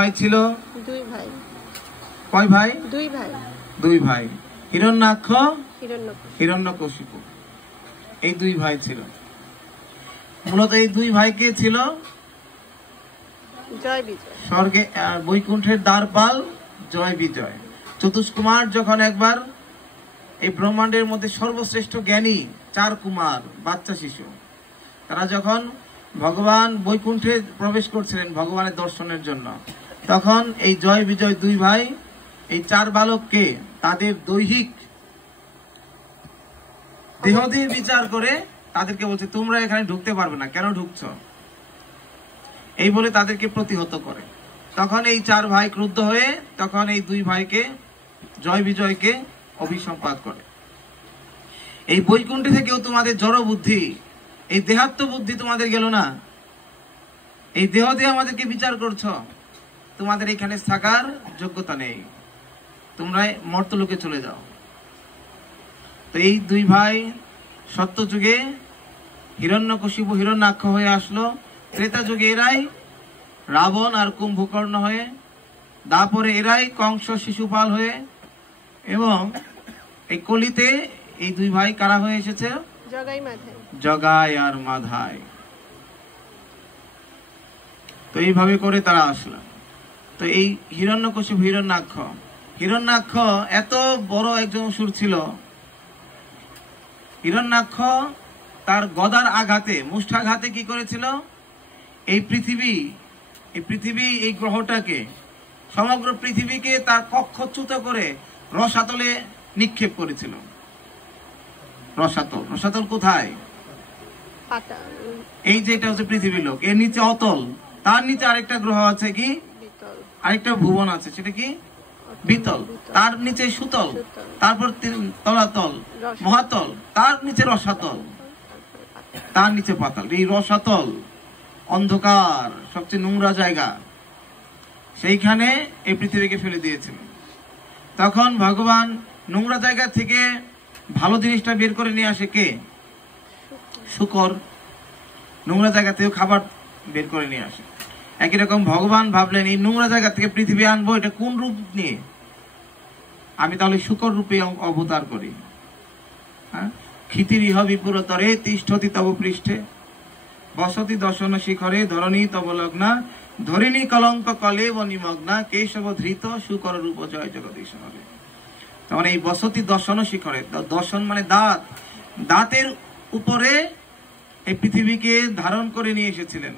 ভাই ছিল? দুই ভাই। কয় ভাই? দুই ভাই। দুই ভাই, হিরণ্যাক্ষ, হিরণ্যকশিপু। এই দুই ভাই ছিল। মূলত এই দুই ভাই কে ছিল? জয় বিজয়। স্বর্গে বৈকুণ্ঠের দ্বারপাল জয় বিজয়। চতুষ্কুমার যখন একবার এই ব্রহ্মাণ্ডের মধ্যে সর্বশ্রেষ্ঠ জ্ঞানী চার কুমার বাচ্চা শিশু, তারা যখন ভগবান বৈকুণ্ঠে প্রবেশ করছিলেন ভগবানের দর্শনের জন্য, তখন এই জয় বিজয় দুই ভাই এই চার বালককে তাদের দৈহিক দেহ দিয়ে বিচার করে তাদেরকে বলছে, তোমরা এখানে ঢুকতে পারবে না, কেন ঢুকছ, এই বলে তাদেরকে প্রতিহত করে। তখন এই চার ভাই ক্রুদ্ধ হয়ে তখন এই দুই ভাইকে জয় বিজয়কে অভিসম্পাত করে। এই বৈকুণ্ঠে থেকেও তোমাদের জড় বুদ্ধি, এই দেহাত্ম বুদ্ধি তোমাদের গেল না, এই দেহ দিয়ে আমাদেরকে বিচার করছো, তোমাদের এখানে থাকার যোগ্যতা নেই, তোমরা মর্তলোকে চলে যাও। তো এই দুই ভাই সত্য যুগে হিরণ্যকশিপু হিরণ্যাক্ষ হয়ে আসলো, ত্রেতা যুগে এরাই রাবণ আর কুম্ভকর্ণ হয়ে, তারপরে এরাই কংস শিশুপাল হয়ে, এবং এই কলিতে এই দুই ভাই কারা হয়ে এসেছে? জগাই আর মাধাই। তো এইভাবে করে তারা আসলো। তো এই হিরণ্যকশিপু হিরণ্যাক্ষ এত বড় একজন অসুর ছিল। হিরণ্যাক্ষ তার গদার আঘাতে, মুষ্ঠাঘাতে কি করেছিল? এই পৃথিবী এই গ্রহটাকে, সমগ্র পৃথিবীকে তার কক্ষচ্যুত করে রসাতলে নিক্ষেপ করেছিল। রসাতল কোথায়? এই যে এটা হচ্ছে পৃথিবী লোক, এর নিচে অতল, তার নিচে আরেকটা গ্রহ আছে কি, আরেকটা ভুবন আছে, সেটা কি? বিতল। তার নিচে সুতল, তারপর তলাতল, মহাতল, তার নিচে রসাতল, তার নিচে পাতাল। এই রসাতল অন্ধকার, সবচেয়ে নোংরা জায়গা, সেইখানে এই পৃথিবীকে ফেলে দিয়েছিল। তখন ভগবান নোংরা জায়গা থেকে ভালো জিনিসটা বের করে নিয়ে আসে কে? শুকর। নোংরা জায়গা থেকে খাবার বের করে নিয়ে আসে। একই রকম ভগবান ভাবলেন, এই নোংরা জায়গা থেকে পৃথিবী আনবো, এটা কোন রূপ নিয়ে? আমি তাহলে শুকর রূপে অবতার করি। ক্ষিতিরিহ বিপুরতরে তিষ্ঠতি তব পৃষ্ঠে বসতি দর্শন শিখরে ধরণী তব লগ্না ধরিণী কলঙ্ক কলে ব নিমগ্না কেশব ধৃত শুকর রূপ জয় জগদীশ হরে। তখন এই বসতি দর্শন শিখরে, দর্শন মানে দাঁত, দাঁতের উপরে এই পৃথিবীকে ধারণ করে নিয়ে এসেছিলেন।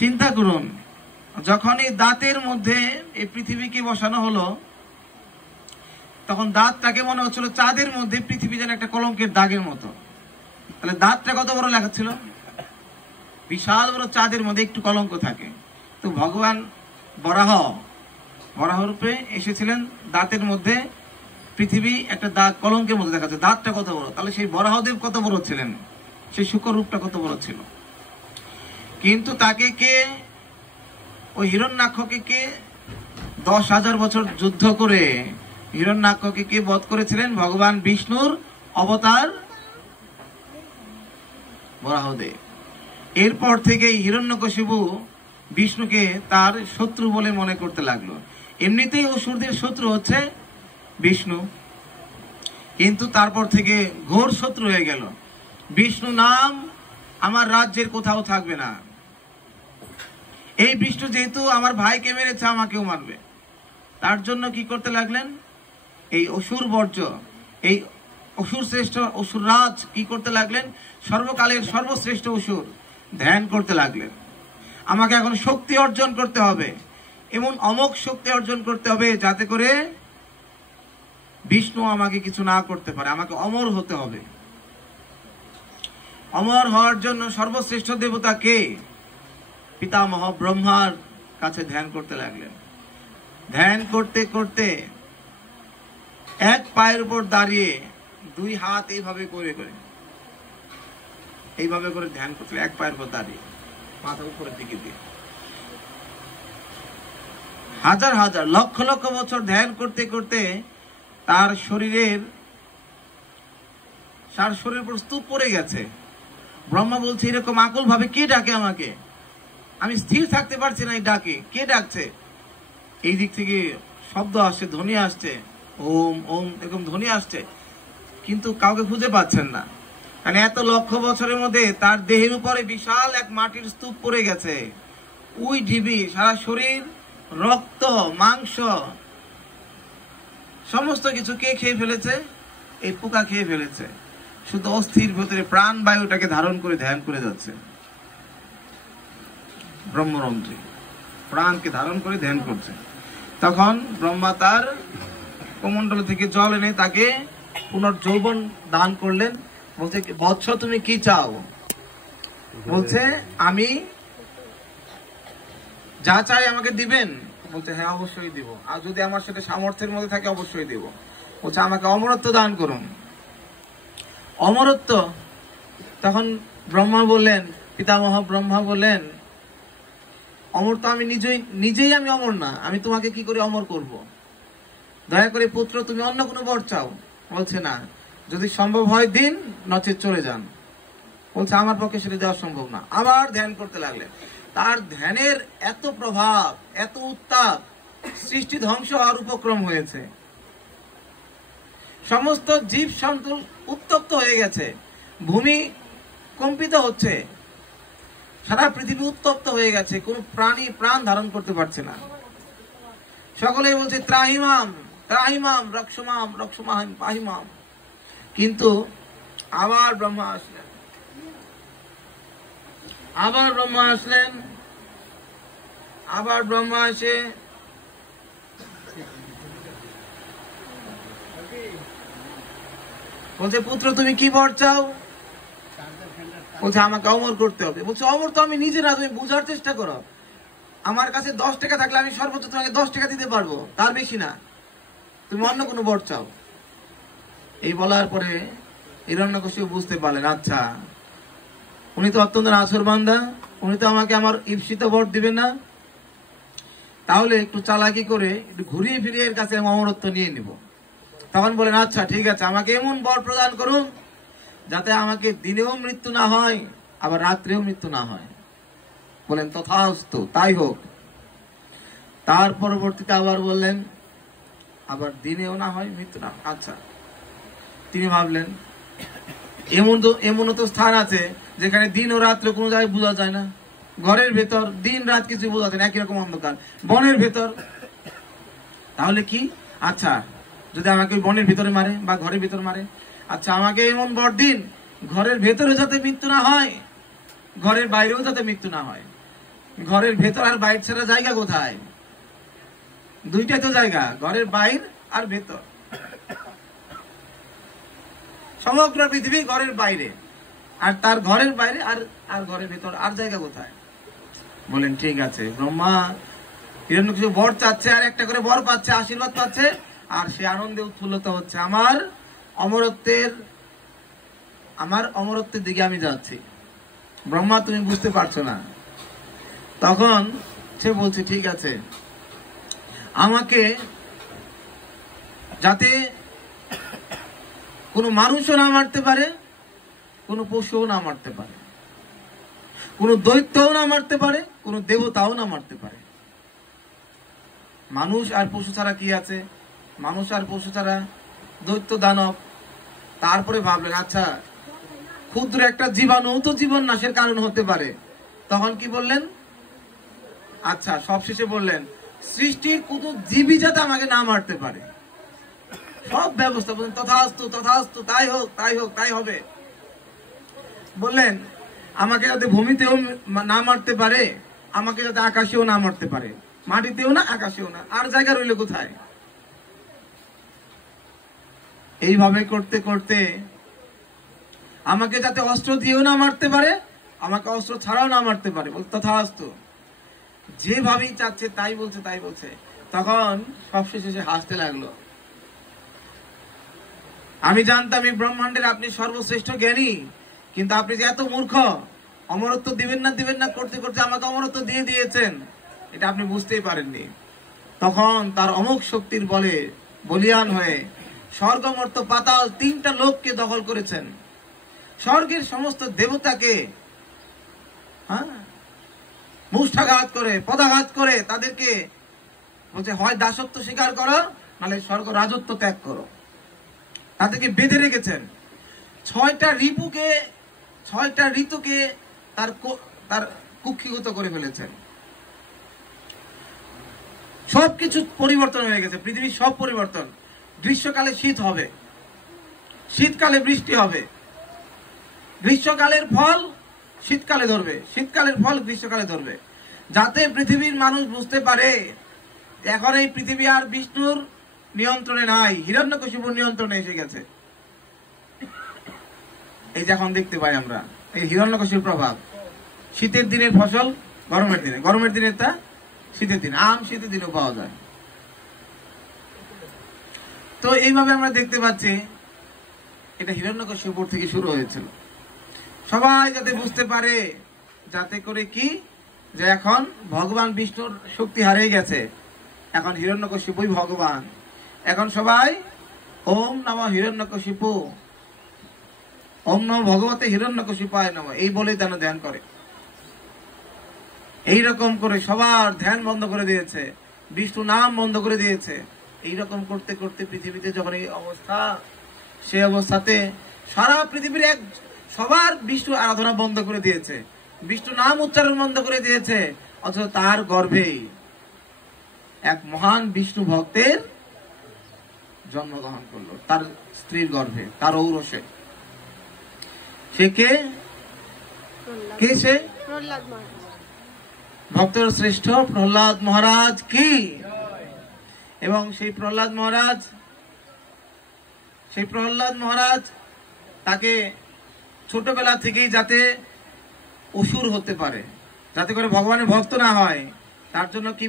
চিন্তা করুন, যখন এই দাঁতের মধ্যে এই পৃথিবীকে বসানো হলো, তখন দাঁতটাকে মনে হচ্ছিল চাঁদের মধ্যে পৃথিবী যেন একটা কলঙ্কের দাগের মতো। তাহলে দাঁতটা কত বড় লেখা ছিল? বিশাল বড় চাঁদের মধ্যে একটু কলঙ্ক থাকে। তো ভগবান বরাহ রূপে এসেছিলেন, দাঁতের মধ্যে পৃথিবী একটা দাগ কলঙ্কের মধ্যে দেখাচ্ছে, দাঁতটা কত বড়। তাহলে সেই বরাহদেব কত বড় ছিলেন, সেই শুকর রূপটা কত বড় ছিল। কিন্তু তাকে কে, ওই হিরণ্যাক্ষকে কে 10,000 বছর যুদ্ধ করে হিরণ্যাক্ষকে কে বধ করেছিলেন? ভগবান বিষ্ণুর অবতার বরাহদেব। এরপর থেকে হিরণ্যকশিপু বিষ্ণুকে তার শত্রু বলে মনে করতে লাগলো। এমনিতেই অসুরদের শত্রু হচ্ছে বিষ্ণু, কিন্তু তারপর থেকে ঘোর শত্রু হয়ে গেল। বিষ্ণু নাম আমার রাজ্যের কোথাও থাকবে না। এই বিষ্ণু যেহেতু আমার ভাইকে মেরেছে, আমাকেও মারবে। তার জন্য কি করতে লাগলেন? এই অসুর বর্জ্য, এই অসুর শ্রেষ্ঠ অসুর রাজ কি করতে লাগলেন? সর্বকালের সর্বশ্রেষ্ঠ অসুর ধ্যান করতে লাগলেন। আমাকে এখন শক্তি অর্জন করতে হবে, এমন অমোঘ শক্তি অর্জন করতে হবে যাতে করে বিষ্ণু আমাকে কিছু না করতে পারে, আমাকে অমর হতে হবে। অমর হওয়ার জন্য সর্বশ্রেষ্ঠ দেবতা কে? পিতামহ ব্রহ্মার কাছে ধ্যান করতে লাগলেন। ধ্যান করতে করতে এক পায়ের উপর দাঁড়িয়ে দুই হাত এইভাবে করে ধ্যান করতে, এক পায়ের উপর দাঁড়িয়ে মাথার উপরের দিকে দিয়ে হাজার হাজার লক্ষ লক্ষ বছর ধ্যান করতে করতে তার শরীর পুরো স্তূপ পড়ে গেছে। ব্রহ্মা বলছে, এরকম আকুল ভাবে কে ডাকে আমাকে? আমি স্থির থাকতে পারছি না এই ডাকে। কে ডাকছে? এই দিক থেকে শব্দ আসছে, ধ্বনি আসছে, ওম ওম এরকম ধ্বনি আসছে, কিন্তু কাউকে খুঁজে পাচ্ছেন না। মানে এত লক্ষ বছরের মধ্যে তার দেহের উপরে বিশাল এক মাটির স্তূপ পড়ে গেছে। ওই ঢিবি, সারা শরীর, রক্ত, মাংস, সমস্ত কিছু কে খেয়ে ফেলেছে? এই পোকা খেয়ে ফেলেছে। শুধু অস্থির ভেতরে প্রাণ বায়ুটাকে ধারণ করে ধ্যান করে যাচ্ছে। ব্রহ্মরন্ত্রী প্রাণকে ধারণ করে ধ্যান করছে। তখন ব্রহ্মা তার কমণ্ডল থেকে জল এনে তাকে পুনর্যৌবন দান করলেন। বলছে, বৎস তুমি কি চাও? বলছে, আমি যা চাই আমাকে দিবেন? বলছে, হ্যাঁ অবশ্যই দিব, আর যদি আমার সাথে সামর্থ্যের মধ্যে থাকে অবশ্যই দিব। বলছে, আমাকে অমরত্ব দান করুন। অমরত্ব? তখন ব্রহ্মা বললেন, পিতামহ ব্রহ্মা বললেন, অমর তো আমি নিজেই আমি অমর না, আমি তোমাকে কি করে অমর করব? দয়া করে পুত্র তুমি অন্য কোনো বর চাও। বলছে, না, যদি সম্ভব হয় দিন, নচেত চলে যান। বলছে, আমার পক্ষে সেটা দেওয়া সম্ভব না। আবার ধ্যান করতে লাগলেন। তার ধ্যানের এত প্রভাব, এত উত্তাপ, সৃষ্টি ধ্বংস হওয়ার উপক্রম হয়েছে। সমস্ত জীব সন্তুল উত্তপ্ত হয়ে গেছে, ভূমি কম্পিত হচ্ছে, সারা পৃথিবী উত্তপ্ত হয়ে গেছে, কোন প্রাণী প্রাণ ধারণ করতে পারছে না। সকলেই বলছে, ত্রাহিমাম ত্রাহিমাম রক্ষমাম রক্ষমাম পাহিমাম। কিন্তু আবার ব্রহ্মা আসলেন, আবার ব্রহ্মা এসে বলছে, পুত্র তুমি কি বর চাও? বলছে, আমাকে অমর করতে হবে। বলছে, অমর তো আমি নিজে না, তুমি বুঝার চেষ্টা করো। আমার কাছে 10 টাকা থাকলে আমি সর্বোচ্চ তোমাকে 10 টাকা দিতে পারবো, তার বেশি না। তুমি অন্য কোনো বর চাও। এই বলার পরে হিরণ্যকশিপু বুঝতে পারলেন, আচ্ছা উনি তো অত্যন্ত নাছোড় বান্দা, উনি তো আমাকে আমার ঈপ্সিত বর দিবেন না। তাহলে একটু চালাকি করে একটু ঘুরিয়ে ফিরিয়ে এর কাছে অমরত্ব নিয়ে নিব। তখন বলেন, আচ্ছা ঠিক আছে, আমাকে এমন বর প্রদান করুন যাতে আমাকে দিনেও মৃত্যু না হয়, আবার রাত্রেও মৃত্যু না হয়। বলেন, তথাস্তু, তাই হোক। তার পরবর্তীতে আবার বললেন, আবার দিনেও না হয়, মৃত্যু না। আচ্ছা, তিনি ভাবলেন, এমনও তো স্থান আছে যেখানে দিন ও রাত্রে কোনো জায়গায় বোঝা যায় না। ঘরের ভেতর দিন রাত কিছু বোঝা যায় না, একই রকম অন্ধকার। বনের ভেতর, তাহলে কি? আচ্ছা, যদি আমাকে বনের ভিতরে মারে বা ঘরের ভিতর মারে, আচ্ছা আমাকে এমন বর দিন ঘরের ভেতরে যাতে মৃত্যু না হয়, ঘরের বাইরেও যাতে মৃত্যু না হয়। ঘরের ভেতর আর বাইরে ছাড়া জায়গা কোথায়? দুইটাই তো জায়গা, ঘরের বাইর আর ভেতর। সমগ্র পৃথিবী ঘরের বাইরে, আর তার ঘরের বাইরে আর ঘরের ভেতর, আর জায়গা কোথায়? বলেন, ঠিক আছে। ব্রহ্মা হিরণ্যকশিপু বর চাচ্ছে, আর একটা করে বর পাচ্ছে, আশীর্বাদ পাচ্ছে, আর সে আনন্দে উৎফুল্লিত হচ্ছে। আমার অমরত্বের দিকে আমি যাচ্ছি। ব্রহ্মা, তুমি বুঝতে পারছো না। তখন সে বলছে, ঠিক আছে, আমাকে যাতে কোনো মানুষও না মারতে পারে, কোনো পশুও না মারতে পারে, কোনো দৈত্যও না মারতে পারে, কোনো দেবতাও না মারতে পারে। মানুষ আর পশু ছাড়া কি আছে? মানুষ আর পশু ছাড়া দৈত্য দানব। তারপরে ভাবলেন, আচ্ছা ক্ষুদ্র একটা জীবাণু তো জীবন নাশের কারণ হতে পারে। তখন কি বললেন? আচ্ছা, সবশেষে বললেন, সৃষ্টির কোন জীবই যাতে আমাকে না মারতে পারে। সব ব্যবস্থা বললেন, তথাস্তু তথাস্তু, তাই হোক তাই হোক তাই হবে। বললেন, আমাকে যাতে ভূমিতেও না মারতে পারে, আমাকে যাতে আকাশেও না মারতে পারে, মাটিতেও না আকাশেও না, আর জায়গা রইল কোথায়? এইভাবে করতে করতে আমাকে যাতে অস্ত্র দিয়েও না মারতে পারে, আমাকে অস্ত্র ছাড়াও না মারতে পারে। বল, তথাস্তু। যেভাবেই চাচ্ছে তাই বলছে। তখন সবশেষে সে হাসতে লাগলো। আমি জানতাম এই ব্রহ্মাণ্ডের আপনি সর্বশ্রেষ্ঠ জ্ঞানী, কিন্তু আপনি যে এত মূর্খ, অমরত্ব দিবেন না করতে করতে আমাকে অমরত্ব দিয়ে দিয়েছেন, এটা আপনি বুঝতেই পারেননি। তখন তার অমোঘ শক্তির বলে বলিয়ান হয়ে স্বর্গ মর্ত্য পাতাল 3টা লোককে দখল করেছেন। স্বর্গের সমস্ত দেবতাকে মুষ্ঠাঘাত করে, পদাঘাত করে তাদেরকে বলছে হয় দাসত্ব স্বীকার করো, নাহলে স্বর্গ রাজত্ব ত্যাগ করো। তাদেরকে বেঁধে রেখেছেন। 6টা ঋতুকে তার কুক্ষিগত করে ফেলেছেন। সবকিছু পরিবর্তন হয়ে গেছে, পৃথিবীর সব পরিবর্তন। গ্রীষ্মকালে শীত হবে, শীতকালে বৃষ্টি হবে, গ্রীষ্মকালের ফল শীতকালে ধরবে, শীতকালের ফল গ্রীষ্মকালে ধরবে, যাতে পৃথিবীর মানুষ বুঝতে পারে এখন এই পৃথিবী আর বিষ্ণুর নিয়ন্ত্রণে নাই, হিরণ্যকশিপুর নিয়ন্ত্রণে এসে গেছে। এই যে এখন দেখতে পাই আমরা এই হিরণ্যকশিপুর প্রভাব। শীতের দিনের ফসল গরমের দিনে, গরমের দিনের তা শীতের দিনে, আম শীতের দিনেও পাওয়া যায়। তো এইভাবে আমরা দেখতে পাচ্ছি এটা হিরণ্যকশিপুর থেকে শুরু হয়েছিল। সবাই যাতে বুঝতে পারে, যাতে করে কি যে এখন ভগবান বিষ্ণুর শক্তি হারিয়ে গেছে, এখন হিরণ্যকশিপুই ভগবান। এখন সবাই ওম নমঃ হিরণ্যকশিপু, ওম নমঃ ভগবতে হিরণ্যকশিপায় নমঃ এই বলেই যেন ধ্যান করে। এইরকম করে সবার ধ্যান বন্ধ করে দিয়েছে, বিষ্ণু নাম বন্ধ করে দিয়েছে। এইরকম করতে করতে পৃথিবীতে যখন এই অবস্থা, সে অবস্থাতে সারা পৃথিবীর সবার বিষ্ণু আরাধনা বন্ধ করে দিয়েছে, বিষ্ণু নাম উচ্চারণ বন্ধ করে দিয়েছে। অথচ তার গর্ভেই এক মহান বিষ্ণু ভক্তের জন্মগ্রহণ করলো, তার স্ত্রীর গর্ভে, তার ঔরসে। সে কে? সে ভক্তের শ্রেষ্ঠ প্রহ্লাদ মহারাজ কি। এবং সেই প্রহ্লাদ মহারাজ তাকে ছোটবেলা থেকেই যাতে অসুর হতে পারে, যাতে করে ভগবানের ভক্ত না হয়, তার জন্য কি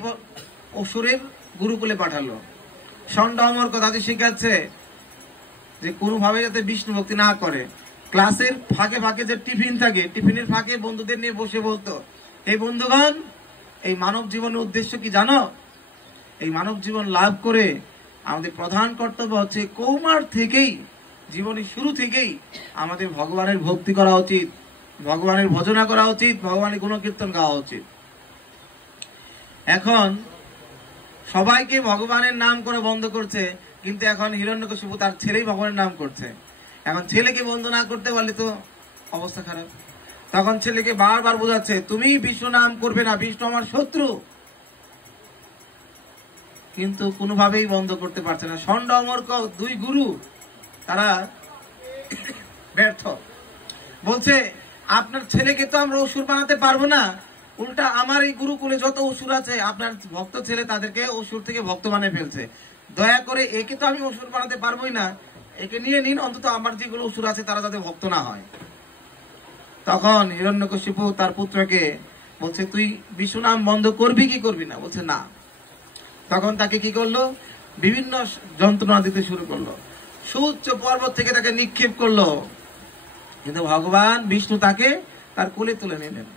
অসুরের গুরুকুলে পাঠালো। ষণ্ড অমর্ক তাদের শিখাচ্ছে যে কোনোভাবে যাতে বিষ্ণু ভক্তি না করে। ক্লাসের ফাঁকে ফাঁকে যে টিফিন থাকে, টিফিনের ফাঁকে বন্ধুদের নিয়ে বসে বলতো, এই বন্ধুগণ, এই মানব জীবনের উদ্দেশ্য কি জানো? এই মানব জীবন লাভ করে আমাদের প্রধান কর্তব্য হচ্ছে কৌমার থেকেই, জীবনের শুরু থেকেই আমাদের ভগবানের ভক্তি করা উচিত, ভগবানের ভজনা করা উচিত, ভগবানের গুণকীর্তন গাওয়া উচিত। এখন সবাইকে ভগবানের নাম করে বন্ধ করছে, কিন্তু এখন হিরণ্যকশিপু তার ছেলেই ভগবানের নাম করছে। এখন ছেলেকে বন্ধ না করতে পারলে তো অবস্থা খারাপ। তখন ছেলেকে বারবার বোঝাচ্ছে, তুমি বিষ্ণু নাম করবে না, বিষ্ণু আমার শত্রু। কিন্তু কোনোভাবেই বন্ধ করতে পারছে না। ষণ্ড অমর্ক দুই গুরু, তারা ব্যর্থ। বলছে আপনার ছেলেকে তো আমরা অসুর বানাতে পারবো না, উল্টা আমার এই গুরুকুলে যত অসুর আছে, আপনার ভক্ত ছেলে তাদেরকে অসুর থেকে ভক্ত বানিয়ে ফেলছে। দয়া করে একে তো আমি অসুর বানাতে পারবোই না, একে নিয়ে নিন, অন্তত আমার যেগুলো অসুর আছে তারা যাতে ভক্ত না হয়। তখন হিরণ্যকশিপু তার পুত্রকে বলছে, তুই বিষ্ণু নাম বন্ধ করবি কি করবি না? বলছে না। তখন তাকে কি করলো? বিভিন্ন যন্ত্রণা দিতে শুরু করলো, সুউচ্চ পর্বত থেকে তাকে নিক্ষেপ করলো। কিন্তু ভগবান বিষ্ণু তাকে তার কোলে তুলে নিলেন।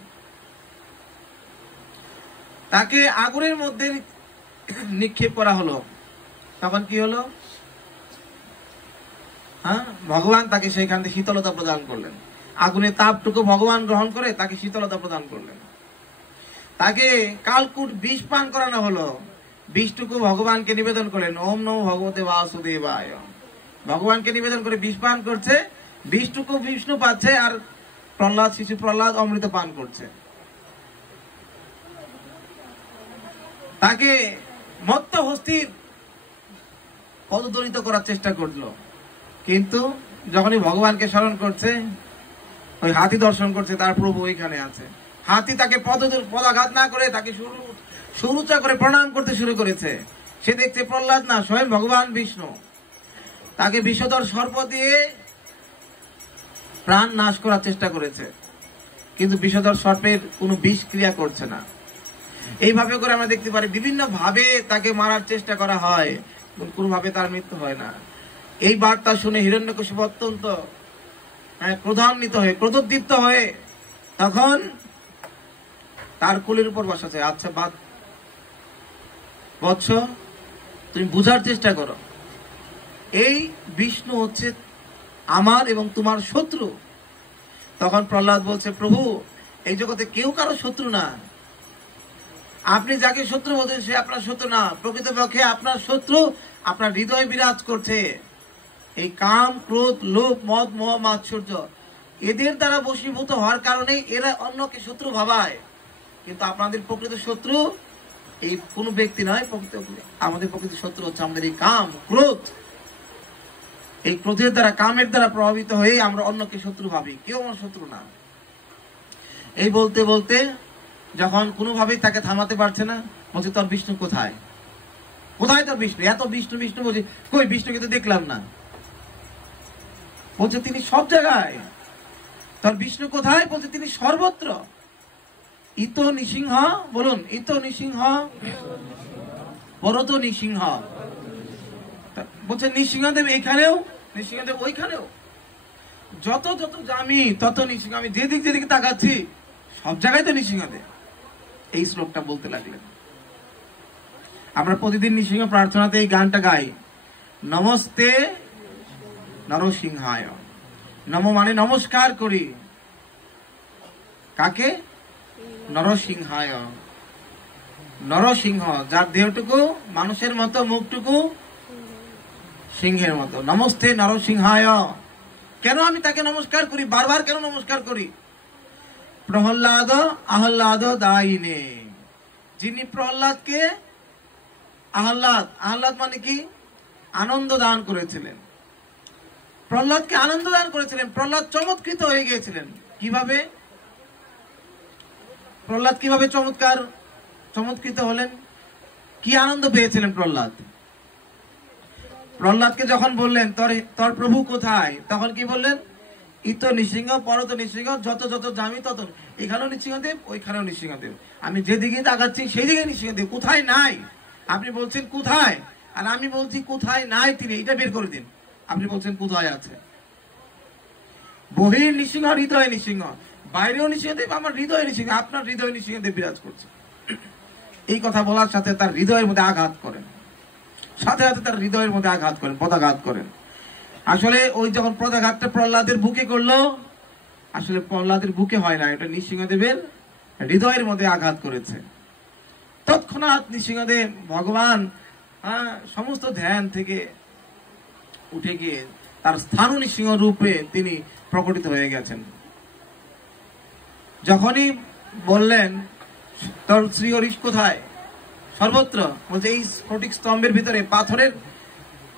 তাকে আগুনের মধ্যে নিক্ষেপ করা হলো। তখন কি হলো? ভগবান তাকে সেইখান থেকে শীতলতা প্রদান করলেন। আগুনের তাপটুকু ভগবান গ্রহণ করে তাকে শীতলতা প্রদান করলেন। তাকে কালকুট বিষ পান করানো হলো। বিষটুকু ভগবানকে নিবেদন করলেন, ওম নমো ভগবতে বাসুদেবায়। ভগবানকে নিবেদন করে বিষ পান করছে, বিষটুকু বিষ্ণু পাচ্ছে, আর শিশু প্রহ্লাদ অমৃত পান করছে। তাকে মত্ত হস্তির পদদলিত করার চেষ্টা করলো, কিন্তু যখনই ভগবানকে স্মরণ করছে, ওই হাতি দর্শন করছে, তার প্রভু ওইখানে আছে। হাতি তাকে পদাঘাত না করে তাকে সুরুচা করে প্রণাম করতে শুরু করেছে। সে দেখছে প্রহ্লাদ না, স্বয়ং ভগবান বিষ্ণু। তাকে বিষধর সর্প দিয়ে প্রাণ নাশ করার চেষ্টা করেছে, কিন্তু বিষধর সর্পের কোনো বিষ ক্রিয়া করছে না। এইভাবে করে আমরা দেখতে পারি বিভিন্ন ভাবে তাকে মারার চেষ্টা করা হয়, কোনোভাবে তার মৃত্যু হয় না। এই বার্তা শুনে হিরণ্যকশিপু অত্যন্ত ক্রোধান্বিত হয়ে, ক্রোধোদ্দীপ্ত হয়ে তখন তার কোলের উপর বসাছে। আচ্ছা বৎস, তুমি বুঝার চেষ্টা করো, এই বিষ্ণু হচ্ছে আমার এবং তোমার শত্রু। তখন প্রহ্লাদ বলছে, প্রভু, এই জগতে কেউ কারো শত্রু না, আপনি যাকে শত্রু বলছেন সে আপনার শত্রু না, প্রকৃতপক্ষে আপনার শত্রু আপনার হৃদয়ে বিরাজ করছে। এই কাম, ক্রোধ, লোভ, মদ, মোহ, মাৎসর্য এদের দ্বারা বশীভূত হওয়ার কারণে এরা অন্যকে শত্রু ভাবায়। কিন্তু আপনাদের প্রকৃত শত্রু এই কোন ব্যক্তি নয়, আমাদের প্রকৃত শত্রু হচ্ছে আমাদের এই কাম, ক্রোধ। এই ক্রোধের দ্বারা, কামের দ্বারা প্রভাবিত হয়ে আমরা অন্যকে শত্রু ভাবি, কেউ আমার শত্রু না। এই বলতে বলতে যখন কোনোভাবেই তাকে থামাতে পারছে না, বলছে তোর বিষ্ণু কোথায়, কোথায় তোর বিষ্ণু? এত বিষ্ণু বিষ্ণু বলছে, কই বিষ্ণুকে তো দেখলাম না। বলছে তিনি সব জায়গায়। তোর বিষ্ণু কোথায়? বলছে তিনি সর্বত্র। ইত নৃসিংহ, বলুন ইত নৃসিংহ, পরত নৃসিংহ। বলছে নৃসিংহদেব এখানেও, নৃসিংহদেব ওইখানেও। যত যত জামি তত নৃসিংহ, আমি যেদিক যেদিকে তাকাচ্ছি সব জায়গায় তো নৃসিংহদেব। এই শ্লোকটা বলতে লাগলেন। আমরা প্রতিদিন নৃসিংহ প্রার্থনাতে এই গানটা গাই, নমস্তে নরসিংহায়। নম মানে নমস্কার করি কাকে? নরসিংহায়। নরসিংহ, যার দেহটুকু মানুষের মতো, মুখটুকু সিংহের মতো। নমস্তে নরসিংহায়। কেন আমি তাকে নমস্কার করি, বারবার কেন নমস্কার করি? প্রহ্লাদ আহ্লাদ দায়িনে, যিনি প্রহ্লাদকে, আহ্লাদ, আহ্লাদ মানে কি? আনন্দ দান করেছিলেন। প্রহ্লাদকে আনন্দ দান করেছিলেন। প্রহ্লাদ চমৎকৃত হয়ে গিয়েছিলেন। কিভাবে প্রহ্লাদ কিভাবে চমৎকৃত হলেন? কি আনন্দ পেয়েছিলেন প্রহ্লাদ? প্রহ্লাদকে যখন বললেন তোর প্রভু কোথায়, তখন কি বললেন? ইত নৃসিংহ পরত নৃসিংহ, যত যত জামি তত। এখানেও নৃসিংহদেব, ওইখানেও নৃসিংহদেব। আমি যেদিকে তাকাচ্ছি সেই দিকে নৃসিংহদেব। কোথায় নাই? আপনি বলছেন কোথায়, আর আমি বলছি কোথায় নাই তিনি, এটা বের করে দিন। আপনি বলছেন কোথায় আছে। বহির নৃসিংহ, হৃদয় নৃসিংহ। বাইরেও নৃসিংহদেব, আমার হৃদয় নৃসিংহ। আপনার হৃদয় নৃসিংহদেব বিরাজ করছে। এই কথা বলার সাথে তার হৃদয়ের মধ্যে আঘাত করেন, সাথে সাথে তার হৃদয়ের মধ্যে আঘাত করেন, পদাঘাত করেন। আসলে ওই যখন পদাঘাতটা প্রহ্লাদের বুকে করলো, আসলে প্রহ্লাদের বুকে হয় না, এটা নৃসিংহদেবের হৃদয়ের মধ্যে আঘাত করেছে। তৎক্ষণাৎ নৃসিংহদেব ভগবান সমস্ত ধ্যান থেকে উঠে গিয়ে তার স্থান নৃসিংহ রূপে তিনি প্রকটিত হয়ে গেছেন। যখনই বললেন তোর শ্রী হরিশ কোথায়, সর্বত্র। বলছে এই স্ফটিক স্তম্ভের ভিতরে, পাথরের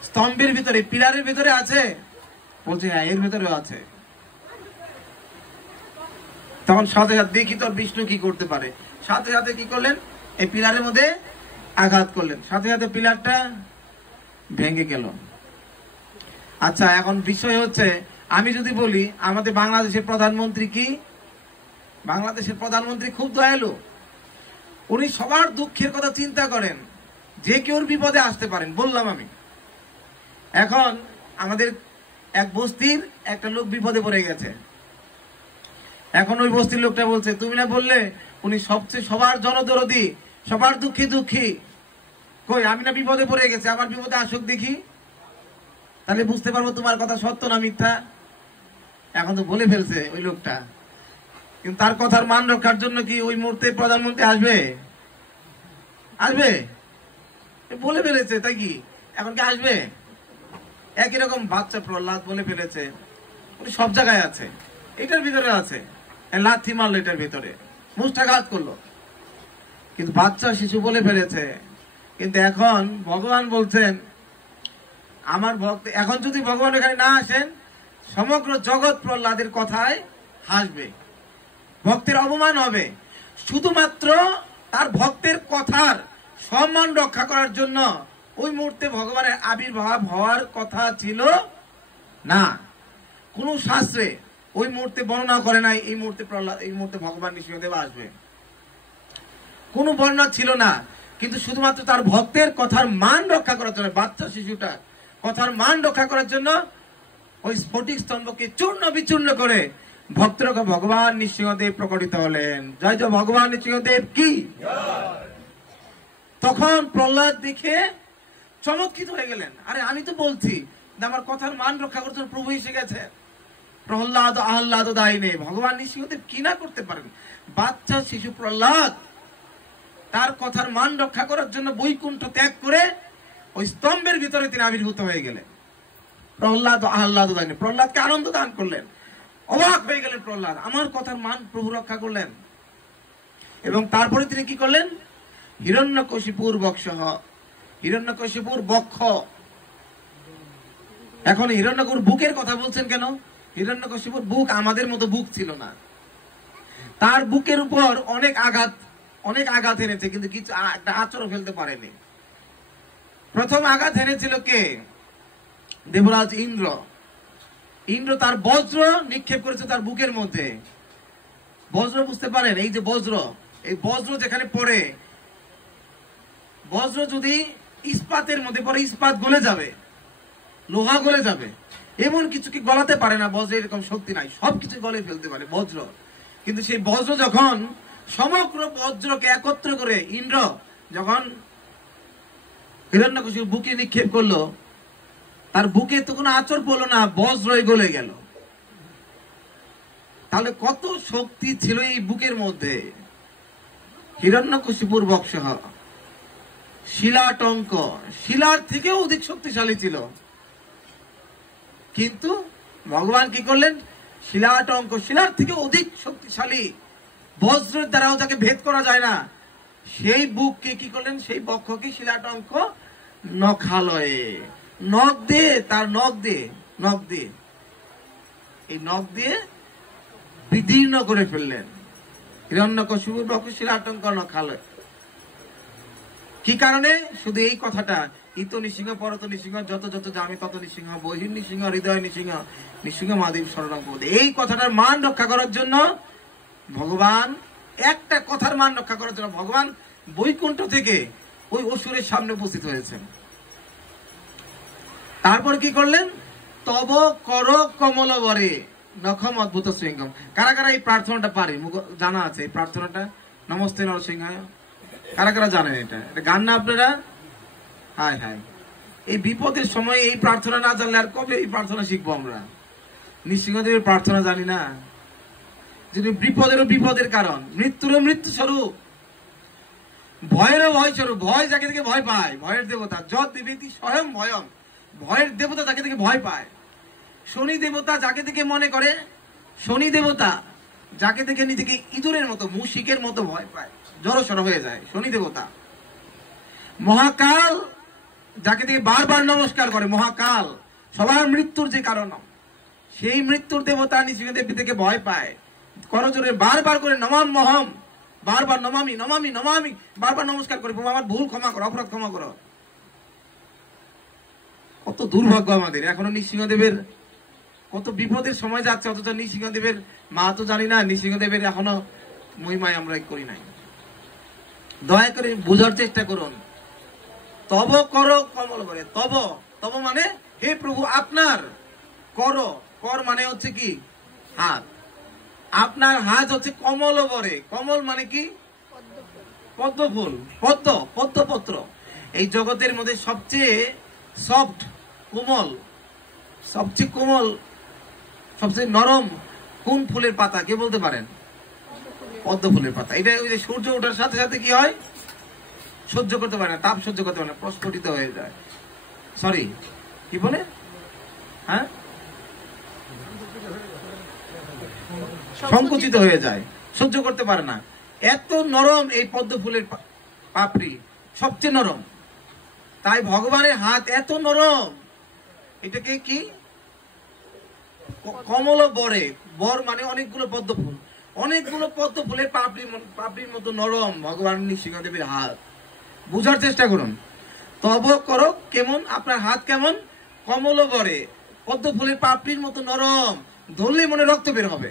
স্তম্ভের ভিতরে, পিলারের ভিতরে আছে। বলছে হ্যাঁ, এর ভিতরেও আছে। তখন সাথে সাথে দেখি তোর বিষ্ণু কি করতে পারে। সাথে সাথে কি করলেন? এই পিলারের মধ্যে আঘাত করলেন, সাথে সাথে পিলারটা ভেঙে গেল। আচ্ছা, এখন বিষয় হচ্ছে, আমি যদি বলি আমাদের বাংলাদেশের প্রধানমন্ত্রী কি? বাংলাদেশের প্রধানমন্ত্রী খুব দয়ালু। উনি সবার দুঃখের কথা চিন্তা করেন, যে কেউ বিপদে আসতে পারেন। বললাম আমি, এখন আমাদের এক বস্তির একটা লোক বিপদে পড়ে গেছে। এখন ওই বস্তির লোকটা বলছে, তুমি না বললে উনি সবচেয়ে সবার জনদরদি, সবার দুঃখী দুঃখী। কই, আমি না বিপদে পড়ে গেছে, আমার বিপদে আসুক দেখি, তাহলে বুঝতে পারবো তোমার কথা সত্য না মিথ্যা। এখন তো বলে ফেলছে ওই লোকটা, কিন্তু তার কথার মান রক্ষার জন্য কি ওই মুহূর্তে প্রধানমন্ত্রী আসবে? আসবে? বলে ফেলেছে, তাই কি এখন কি আসবে? একই রকম বাচ্চা প্রহ্লাদ বলে ফেলেছে, উনি সব জায়গায় আছে, এটার ভিতরে আছে। লাথি মারলো এটার ভিতরে, মুষ্টাঘাত করলো, কিন্তু বাচ্চা শিশু বলে ফেলেছে। কিন্তু এখন ভগবান বলছেন আমার ভক্ত, এখন যদি ভগবান এখানে না আসেন, সমগ্র জগৎ প্রহ্লাদের কথায় হাসবে, ভক্তের অপমান হবে। শুধুমাত্র তার ভক্তের কথার সম্মান রক্ষা করার জন্য ওই মুহূর্তে ভগবানের আবির্ভাব হওয়ার কথা ছিল না। কোন শাস্ত্রে ওই মুহূর্তে বর্ণনা করে নাই এই মুহূর্তে প্রহ্লাদ, এই মুহূর্তে ভগবান নৃসিংহদেব আসবে, কোন বর্ণনা ছিল না। কিন্তু শুধুমাত্র তার ভক্তের কথার মান রক্ষা করার জন্য, বাচ্চা শিশুটা কথার মান রক্ষা করার জন্য ওই স্ফটিক স্তম্ভকে চূর্ণ বিচূর্ণ করে ভক্তরা ভগবান নৃসিংহদেব প্রকটিত হলেন। জয় জয় ভগবান নৃসিংহদেব কি। তখন প্রহ্লাদ দেখে চমৎকৃত হয়ে গেলেন, আরে আমি তো বলছি আমার কথার মান রক্ষা করতে প্রভু এসে গেছে। প্রহ্লাদ আহ্লাদ দায়িনে, ভগবান নৃসিংহদেব কি না করতে পারেন। বাচ্চা শিশু প্রহ্লাদ তার কথার মান রক্ষা করার জন্য বৈকুণ্ঠ ত্যাগ করে ওই স্তম্ভের ভিতরে তিনি আবির্ভূত হয়ে গেলেন। প্রহ্লাদ আহ্লাদ দান, প্রহ্লাদকে আনন্দ দান করলেন। অবাক হয়ে গেলেন প্রহ্লাদ, আমার কথার মান প্রভু রক্ষা করলেন। এবং তারপরে তিনি কি করলেন? হিরণ্যকশিপুর বক্ষঃ, হিরণ্যকশিপুর বক্ষ। এখন হিরণ্যকশিপুর বুকের কথা বলছেন কেন? হিরণ্যকশিপুর বুক আমাদের মতো বুক ছিল না। তার বুকের উপর অনেক আঘাত এনেছে, কিন্তু কিছু একটা আঁচড়ও ফেলতে পারেনি। প্রথম আঘাত এনেছিল কে? দেবরাজ ইন্দ্র। ইন্দ্র তার বজ্র নিক্ষেপ করেছে তার বুকের মধ্যে। বজ্র বুঝতে পারেন? এই যে বজ্র, এই বজ্র যেখানে পড়ে, বজ্র যদি ইস্পাতের মধ্যে পড়ে ইস্পাত গলে যাবে, লোহা গলে যাবে। এমন কিছুকে গলাতে পারে না, বজ্রের এরকম শক্তি নাই, সবকিছু গলে ফেলতে পারে বজ্র। কিন্তু সেই বজ্র যখন সমগ্র বজ্রকে একত্র করে ইন্দ্র যখন হিরণ্যকশিপুর বুকে নিক্ষেপ করলো, তার বুকে তো কোনো আঁচড় পড়লো না, বজ্রই গলে গেল। তাহলে কত শক্তি ছিল এই বুকের মধ্যে। হিরণ্যকশিপুর বক্ষঃ, শিলাটঙ্ক, শিলার থেকেও অধিক শক্তিশালী ছিল। কিন্তু ভগবান কি করলেন? শিলাটঙ্ক, শিলার থেকে অধিক শক্তিশালী, বজ্রের দ্বারাও যাকে ভেদ করা যায় না, সেই বুককে কি করলেন? সেই বক্ষকে শিলাটঙ্ক নখালয়ে, নখ দিয়ে, তার নখ দিয়ে এই নখ দিয়ে বিদীর্ণ করে ফেললেন। হিরণ্যকশিপুর বক্ষ শিলাটঙ্ক নখালয়। কি কারণে? শুধু এই কথাটা, ইত নৃসিংহ পরত নৃসিংহ, যত যত জামি তত নৃসিংহ, বহির নৃসিংহ হৃদয় নৃসিংহ, নৃসিংহ মাধব শরণং প্রভুতে। এই কথাটার মান রক্ষা করার জন্য ভগবান, একটা কথার মান রক্ষা করার জন্য ভগবান বৈকুণ্ঠ থেকে ওই অসুরের সামনে উপস্থিত হয়েছেন। তারপর কি করলেন? তব কর কমল বরে নখম অদ্ভুত শৃঙ্গম। কারা কারা এই প্রার্থনাটা পারে? জানা আছে এই প্রার্থনাটা? নমস্তে নরসিংহায়, কারা কারা জানেন? এটা গান না আপনারা? হায় হায়, এই বিপদের সময় এই প্রার্থনা না জানলে আর কবে এই প্রার্থনা শিখবো আমরা? নৃসিংহদেবের প্রার্থনা জানি না, যিনি বিপদেরও বিপদের কারণ, মৃত্যুরও মৃত্যু স্বরূপ, ভয়েরও ভয় স্বরূপ। ভয় যাকে থেকে ভয় পায়, ভয়ের দেবতা। যৎ বিভীতি স্বয়ং ভয়ং, ভয়ের দেবতা যাকে থেকে ভয় পায়। শনি দেবতা যাকে থেকে মনে করে, শনি দেবতা যাকে থেকে নিজেকে ইঁদুরের মতো, মুশিকের মতো ভয় পায়, জড়সড় হয়ে যায়, শনি দেবতা। মহাকাল যাকে থেকে বারবার নমস্কার করে, মহাকাল সবার মৃত্যুর যে কারণ, সেই মৃত্যুর দেবতা নৃসিংহদেব থেকে ভয় পায়। করজোরে বারবার করে নমাম মহম, বারবার নমামি নমামি নমামি, বারবার নমস্কার করে, প্রভু আমার ভুল ক্ষমা করো, অপরাধ ক্ষমা করো। কত দুর্ভাগ্য আমাদের। এখনো নৃসিংহদেবের কত বিপদের সময় যাচ্ছে, অথচ নৃসিংহদেবের মা তো জানি না, নৃসিংহদেবের এখনো মহিমায় আমরা করি নাই। দয়া করে বোঝার চেষ্টা করুন। তব করো কমল করে, তব, তব মানে হে প্রভু আপনার, করো, কর মানে হচ্ছে কি? হাত। আপনার হাত হচ্ছে কমল বরে। কমল মানে কি? পদ্ম ফুল, পদ্ম, পদ্মপত্র। এই জগতের মধ্যে সবচেয়ে সফট, কোমল, সবচেয়ে কোমল, সবচেয়ে নরম কোন ফুলের পাতা? কে বলতে পারেন? পদ্ম ফুলের পাতা। এটা ওই যে সূর্য ওঠার সাথে সাথে কি হয়? সহ্য করতে পারে না, তাপ সহ্য করতে পারে না, প্রস্ফুটিত হয়ে যায়। সরি, কি বলে? হ্যাঁ, সংকুচিত হয়ে যায়, সহ্য করতে পারে না। এত নরম এই পদ্ম ফুলের পাপড়ি, সবচেয়ে নরম। তাই ভগবানের হাত এত নরম, এটাকে কি কমল বরে, বর মানে অনেকগুলো পদ্ম ফুল, অনেকগুলো পদ্ম ফুলের পাপড়ির মতো নরম ভগবান নৃসিংহদেবের হাত। বুঝার চেষ্টা করুন। তব করো কেমন, আপনার হাত কেমন? কমল বরে, পদ্ম ফুলের পাপড়ির মতো নরম, ধরলে মনে রক্ত বের হবে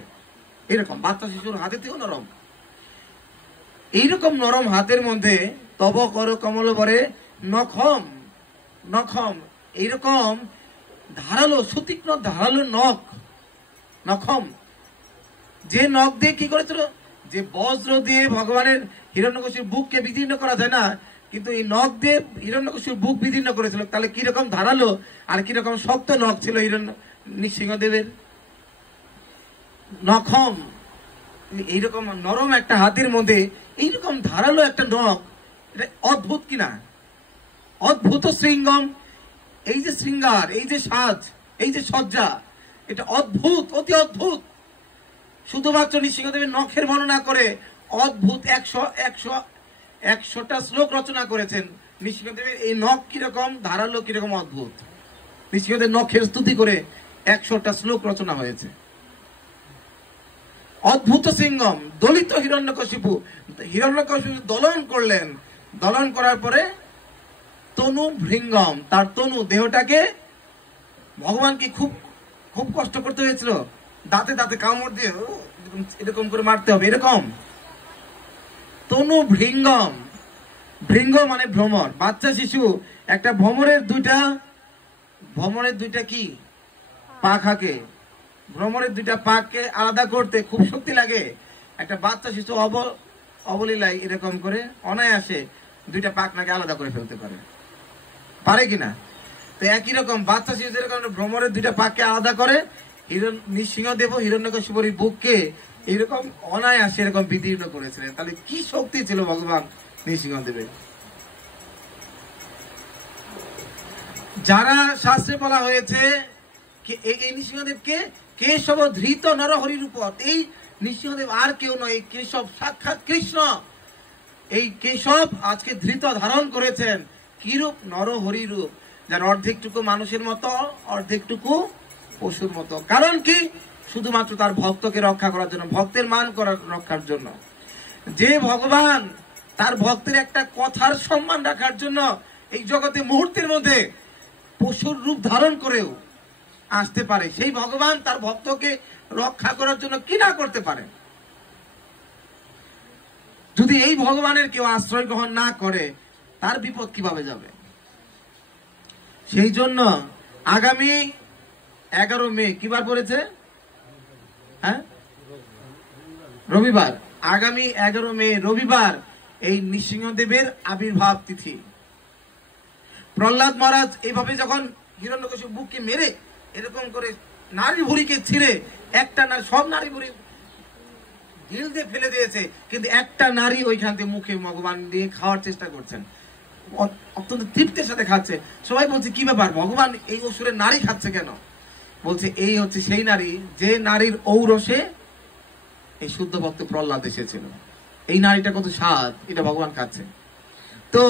এরকম। বাচ্চা শিশুর হাতে থেকেও নরম। এইরকম নরম হাতের মধ্যে তব করো কমল বরে নখম, নখম এইরকম ধারালো, সুতীক্ষ্ণ ধারালো নখ, নখম। যে নখ দিয়ে কি করেছিল? যে বজ্র দিয়ে ভগবানের হিরণ্যকশিপুর বুককে বিদীর্ণ করা যায় না, কিন্তু এই নখ দিয়ে হিরণ্যকশিপুর বুক বিদীর্ণ করেছিল। তাহলে কিরকম ধারালো আর কিরকম শক্ত নখ ছিল নৃসিংহদেবের। নখম এইরকম নরম একটা হাতের মধ্যে এইরকম ধারালো একটা নখ, এটা অদ্ভুত কিনা? অদ্ভুত শৃঙ্গম, এই যে শৃঙ্গার, এই যে সাজ, এই যে সজ্জা, এটা অদ্ভুত, অতি অদ্ভুত। শুধুমাত্র নৃসিংহদেবের নখের বর্ণনা করে অদ্ভুত 100টা শ্লোক রচনা করেছেন। নৃসিংহদেবের এই নখ কিরকম ধারালো, কিরকম অদ্ভুত, নৃসিংহদেবের নখের স্তুতি করে 100টা শ্লোক রচনা হয়েছে। অদ্ভুত সিংহম, দলিত হিরণ্যকশিপু, হিরণ্যকশিপু দলন করলেন, দলন করার পরে তনু ভৃঙ্গম, তার তনু দেহটাকে ভগবানকে খুব খুব কষ্ট করতে হয়েছিল, দাঁতে দাঁতে কামড় দিয়ে এরকম করে মারতে হবে, এরকম। তনু ভৃঙ্গম, ভৃঙ্গ মানে ভ্রমর, বাচ্চা শিশু একটা ভ্রমরের দুইটা কি পাখাকে, ভ্রমরের দুইটা পাককে আলাদা করতে খুব শক্তি লাগে। একটা বাচ্চা শিশু অবলীলায় এরকম করে অনায়াসে দুইটা পাক নাকি আলাদা করে ফেলতে পারে কিনা? তো একই রকম বাচ্চা শিশু যেরকম ভ্রমরের দুইটা পাককে আলাদা করে, নৃসিংহদেব হিরণ্যকশিপুর বুককে এরকম অনায়াসে এরকম বিদীর্ণ করেছিলেন। তাহলে কি শক্তি ছিল ভগবান নৃসিংহদেবের। যারা শাস্ত্রে বলা হয়েছে এই নৃসিংহদেবকে কেশব ধৃত নরহরি রূপ, এই নৃসিংহদেব আর কেউ নয়, এই কেশব সাক্ষাৎ কৃষ্ণ। এই কেশব আজকে ধৃত ধারণ করেছেন কিরূপ? নরহরি রূপ, যার অর্ধেকটুকু মানুষের মতো, অর্ধেকটুকু পশুর মতো। কারণ কি? শুধুমাত্র তার ভক্তকে রক্ষা করার জন্য, ভক্তের মান রক্ষার জন্য। যে ভগবান তার ভক্তের একটা কথার সম্মান রাখার জন্য এই জগতে মুহূর্তের মধ্যে পশুর রূপ ধারণ করেও আসতে পারে, সেই ভগবান তার ভক্তকে রক্ষা করার জন্য কি না করতে পারে? যদি এই ভগবানের কেউ আশ্রয় গ্রহণ না করে, তার বিপদ কিভাবে যাবে? সেই জন্য আগামী 11 মে কিবার পড়েছে? হ্যাঁ, রবিবার। আগামী 11 মে রবিবার এই নৃসিংহদেবের আবির্ভাব তিথি। প্রহ্লাদ মহারাজ এইভাবে যখন হিরণ্যকশিপুর বুককে মেরে এরকম করে নারী ভুড়িকে ছিঁড়ে, একটা না সব নারী ভুড়ি ঢিল দিয়ে ফেলে দিয়েছে, কিন্তু একটা নারী ওইখান থেকে মুখে ভগবান দিয়ে খাওয়ার চেষ্টা করছেন, অত্যন্ত তৃপ্তির সাথে খাচ্ছে। সবাই বলছে কি ব্যাপার, ভগবান এই অসুরের নারী খাচ্ছে কেন? বলছে এই হচ্ছে সেই নারী যে নারীর ঔরসে এই শুদ্ধ ভক্ত প্রহ্লাদ এসেছিল। এই নারীটা কত স্বাদ, এটা ভগবান খাচ্ছে। তো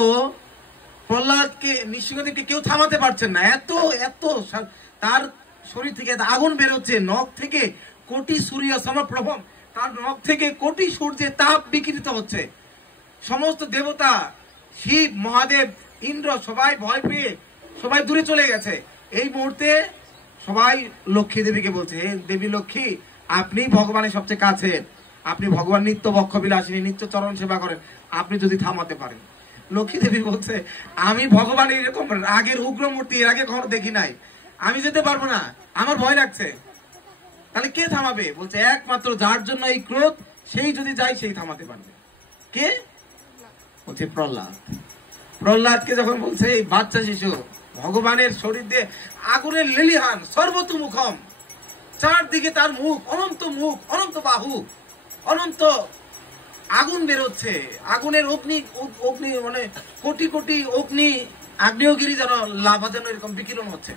প্রহ্লাদকে, নৃসিংহদেবকে কেউ থামাতে পারছেন না, এত এত তার শরীর থেকে আগুন বেরোচ্ছে, নখ থেকে কোটি সূর্য সমপ্রভম, তার নখ থেকে কোটি সূর্যের তাপ বিকৃত হচ্ছে। সমস্ত দেবতা, শিব, মহাদেব, ইন্দ্র সবাই ভয় পেয়ে সবাই দূরে চলে গেছে। এই মুহূর্তে সবাই লক্ষ্মী দেবীকে বলছে, হে দেবী লক্ষ্মী, আপনি ভগবানের সবচেয়ে কাছে, আপনি ভগবান নিত্য বক্ষ বিলাসিনী, নিত্য চরণ সেবা করেন, আপনি যদি থামাতে পারেন। লক্ষ্মী দেবী বলছে, আমি ভগবানের এরকম রাগের উগ্র মূর্তি এর আগে কখনো দেখি নাই, আমি যেতে পারবো না, আমার ভয় লাগছে। তাহলে কে থামাবে? বলছে একমাত্র যার জন্য এই ক্রোধ, সেই যদি যায় সেই থামাতে পারবে। কে? বলছে প্রহ্লাদ। প্রহ্লাদকে যখন বলছে এই বাচ্চা শিশু ভগবানের শরীর দিয়ে আগুনের লেলিহান, সর্বতোমুখম, চারদিকে তার মুখ, অনন্ত বাহু, অনন্ত আগুন বেরোচ্ছে, আগুনের অগ্নি মানে কোটি কোটি অগ্নি, আগ্নেয়গিরি যেন লাভা যেন এরকম বিকিরণ হচ্ছে।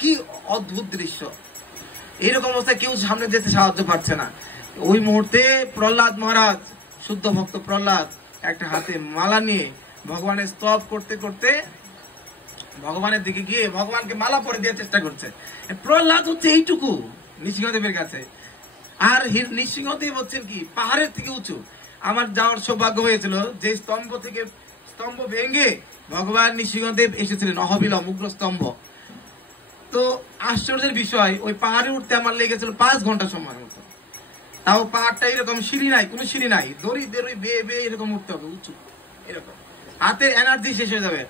কি অদ্ভুত দৃশ্য! এইরকম অবস্থায় কেউ সামনে যেতে সাহায্য পাচ্ছে না। ওই মুহূর্তে প্রহ্লাদ মহারাজ, শুদ্ধ ভক্ত প্রহ্লাদ, একটা হাতে মালা নিয়ে ভগবানের স্তব করতে করতে ভগবানের দিকে গিয়ে ভগবানকে মালা পরে দেওয়ার চেষ্টা করছে। প্রহ্লাদ হচ্ছে এইটুকু নৃসিংহদেবের কাছে, আর নৃসিংহদেব হচ্ছেন কি পাহাড়ের থেকে উঁচু। আমার যাওয়ার সৌভাগ্য হয়েছিল, যে স্তম্ভ ভেঙে ভগবান নৃসিংহদেব এসেছিলেন, অহবিলম উগ্র স্তম্ভ। তো আশ্চর্যের বিষয়, ওই পাহাড়ে উঠতে আমার লেগেছিল 5 ঘন্টা সময় মতো। তাও পাহাড়টা এরকম সিঁড়ি নাই, কোনো সিঁড়ি নাই, দড়ি বেয়ে বেয়ে এরকম উঠতে হবে উঁচু, এরকম হাতের এনার্জি শেষ হয়ে যাবে।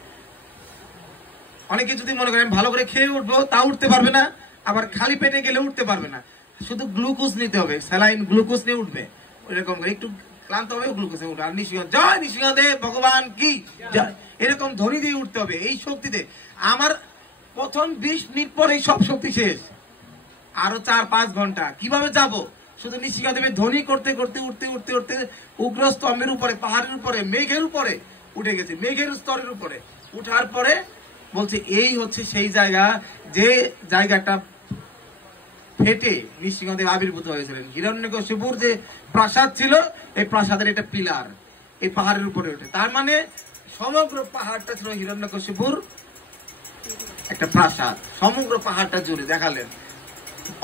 অনেকে যদি মনে করেন ভালো করে খেয়ে উঠবো, তা উঠতে পারবে না, আবার খালি পেটে গেলে উঠতে পারবে না, শুধু গ্লুকোজ নিতে হবে, স্যালাইন গ্লুকোজ নিয়ে উঠবে, ওইরকম করে একটু ক্লান্ত হবে গ্লুকোজ নিয়ে উঠবে। আর জয় নৃসিংহদেব ভগবান কি জয়, এরকম ধ্বনি দিয়ে উঠতে হবে। এই শক্তিতে আমার প্রথম 20 মিনিট পর এই সব শক্তি শেষ, আরো 4-5 ঘন্টা কিভাবে যাব? শুধু নৃসিংহদেবের ধ্বনি করতে করতে উঠতে উঠতে উঠতে উগ্র স্তম্ভের উপরে, পাহাড়ের উপরে, মেঘের উপরে উঠে গেছে, মেঘের স্তরের উপরে উঠার পরে বলছে এই হচ্ছে সেই জায়গা যে জায়গাটা ফেটে নৃসিংহদেব আবির্ভূত হয়েছিলেন। হিরণ্যকশিপুর যে প্রাসাদ ছিল, এই প্রাসাদের এটা পিলার, এই পাহাড়ের উপরে ওঠে। তার মানে সমগ্র পাহাড়টা ছিল হিরণ্যকশিপুর একটা প্রাসাদ, সমগ্র পাহাড়টা জুড়ে দেখালেন।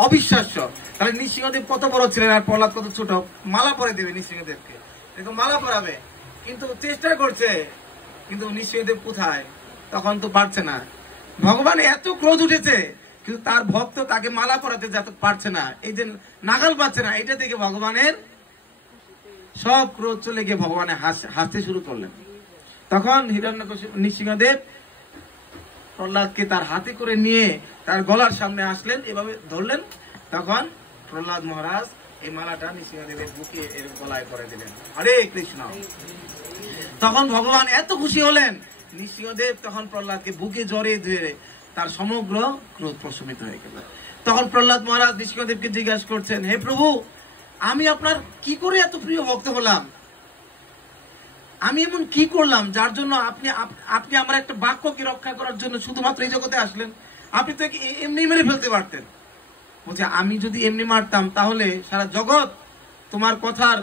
অবিশ্বাস্য। তাহলে নৃসিংহদেব কত বড় ছিলেন আর প্রহ্লাদ কত ছোট। মালা পরে দেবে নৃসিংহদেবকে, দেখো মালা পরাবে, কিন্তু চেষ্টা করছে, কিন্তু নৃসিংহদেব কোথায়, তখন তো পারছে না। ভগবান এত ক্রোধ উঠেছে, কিন্তু তার ভক্ত তাকে মালা পরাতে পারছে না, এই যে নাগাল পাচ্ছে না, এটা থেকে ভগবানের সব ক্রোধ চলে গিয়ে ভগবানের হাসতে শুরু করলেন। তখন হিরণ্যকশিপু নৃসিংহদেব প্রহ্লাদকে তার হাতে করে নিয়ে তার গলার সামনে আসলেন, এভাবে ধরলেন। তখন প্রহ্লাদ মহারাজ এই মালাটা নৃসিংহদেবের বুকে এর গলায় করে দিলেন। হরে কৃষ্ণ। তখন ভগবান এত খুশি হলেন, নৃসিংহদেব তখন প্রহ্লাদকে বুকে জড়িয়ে ধরে তার সমগ্র ক্রোধ প্রশমিত হয়ে গেল। তখন প্রহ্লাদ মহারাজ নৃসিংহদেবকে জিজ্ঞাসা করছেন, হে প্রভু, আমি আপনার কি করে এত প্রিয় ভক্ত হলাম? আমি এমন কি করলাম যার জন্য আপনি আমার একটা বাক্যকে রক্ষা করার জন্য শুধুমাত্র এই জগতে আসলেন? আপনি তো এমনি মেরে ফেলতে পারতেন। বলছে, আমি যদি এমনি মারতাম তাহলে সারা জগৎ তোমার কথার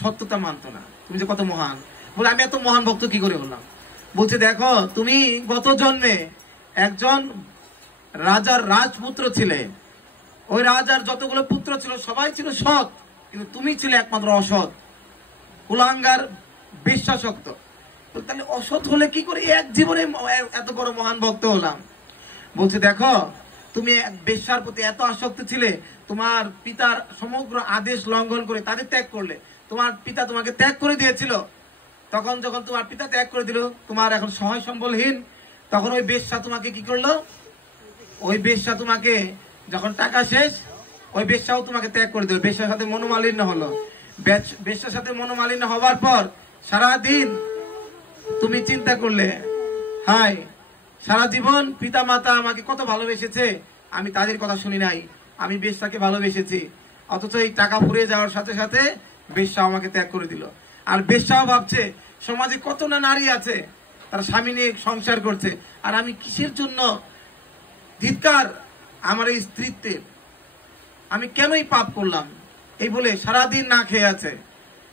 সত্যতা মানত না, তুমি যে কত মহান। বলে, আমি এত মহান ভক্ত কি করে হলাম? বলছে, দেখো, তুমি গত জন্মে একজন রাজার রাজপুত্র ছিলে। ওই রাজার যতগুলো পুত্র ছিল সবাই ছিল সৎ, কিন্তু তুমি ছিলে একমাত্র অসৎ, কুলাঙ্গার, বিশ্বাসক্ত। তাহলে অসৎ হলে কি করে এক জীবনে এত বড় মহান ভক্ত হলাম? বলছে, দেখো, তুমি বেশ্যার প্রতি এত আসক্ত ছিলে, তোমার পিতার সমগ্র আদেশ লঙ্ঘন করে তাদের ত্যাগ করলে। তোমার পিতা তোমাকে ত্যাগ করে দিয়েছিল, তখন যখন তোমার পিতা ত্যাগ করে দিল, তোমার এখন সহায় সম্বলহীন, তখন ওই বেশ্যা তোমাকে কি করলো? ওই বেশ্যা তোমাকে যখন টাকা শেষ, ওই বেশ্যাও তোমাকে ত্যাগ করে দিল, বেশ্যার সাথে মনোমালিন্য হলো। বেশ্যার সাথে মনোমালিন্য হবার পর সারাদিন তুমি চিন্তা করলে, হায়, সারা জীবন পিতা মাতা আমাকে কত ভালোবেসেছে, আমি তাদের কথা শুনি নাই, আমি বেশ্যাকে ভালোবেসেছি, অথচ এই টাকা ফুরিয়ে যাওয়ার সাথে সাথে বেশ্যা আমাকে ত্যাগ করে দিল। আর বেশ্যাও ভাবছে, সমাজে কত না নারী আছে, তারা স্বামী নিয়ে সংসার করছে, আর আমি কিসের জন্য ধিক্কার আমার এই স্ত্রীত্বের, আমি কেনই পাপ করলাম? এই বলে সারাদিন না খেয়ে আছে,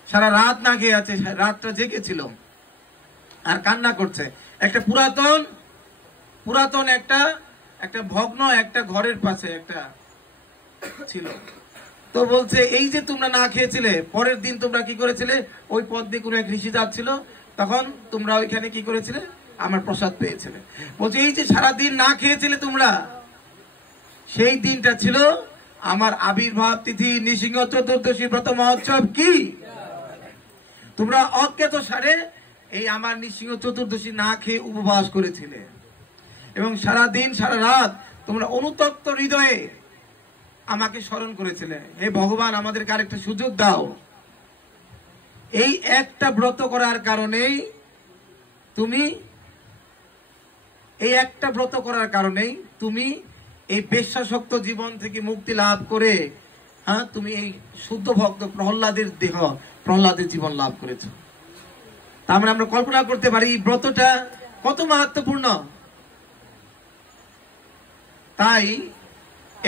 সারা রাত না খেয়ে আছে, রাতটা জেগেছিল আর কান্না করছে। একটা পুরাতন একটা ভগ্ন একটা ঘরের পাশে একটা ছিল। তো বলছে, এই যে তোমরা না খেয়েছিলে, পরের দিন তোমরা কি করেছিলে? ওই পথ দিয়ে কোনো এক ঋষি যাচ্ছিল, তখন তোমরা ওইখানে কি করেছিলে? আমার প্রসাদ পেয়েছিলে। বলছে, এই যে সারাদিন না খেয়েছিলে তোমরা, সেই দিনটা ছিল আমার আবির্ভাব তিথি, নৃসিংহ চতুর্দশী ব্রত মহোৎসব। কি তোমরা অজ্ঞাত সারে এই আমার নৃসিংহ চতুর্দশী না খেয়ে উপবাস করেছিলে, এবং সারাদিন সারা রাত তোমরা অনুতপ্ত হৃদয়ে আমাকে স্মরণ করেছিলে। হে ভগবান, আমাদেরকে আরেকটা সুযোগ দাও। এই একটা ব্রত করার কারণেই তুমি এই বেশ্যাসক্ত জীবন থেকে মুক্তি লাভ করে, তুমি এই শুদ্ধ ভক্ত প্রহ্লাদের প্রহ্লাদের জীবন লাভ করেছ। তার মানে আমরা কল্পনা করতে পারি এই ব্রতটা কত মাহাত্ম্যপূর্ণ। তাই,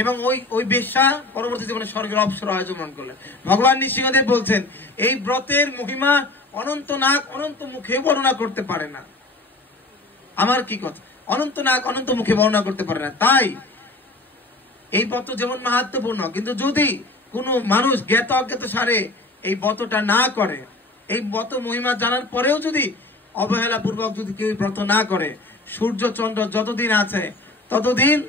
এবং ওই বেশ্যা পরবর্তী জীবনে স্বর্গের অপ্সরা আয়োজন করলেন। ভগবান নৃসিংহদেব বলছেন, এই ব্রতের মহিমা অনন্ত নাগ অনন্ত মুখে বর্ণনা করতে পারে না। আমার কি কথা, অনন্ত নাগ অনন্ত মুখে বর্ণনা করতে পারে না। তাই এই ব্রত যেমন মাহাত্ম্যপূর্ণ, কিন্তু যদি কোনো মানুষ জ্ঞাত অজ্ঞাত সারে এই ব্রতটা না করে, এই ব্রত মহিমা জানার পরেও যদি অবহেলা পূর্বক যদি কেউ ব্রত না করে, সূর্য চন্দ্র যতদিন আছে ততদিন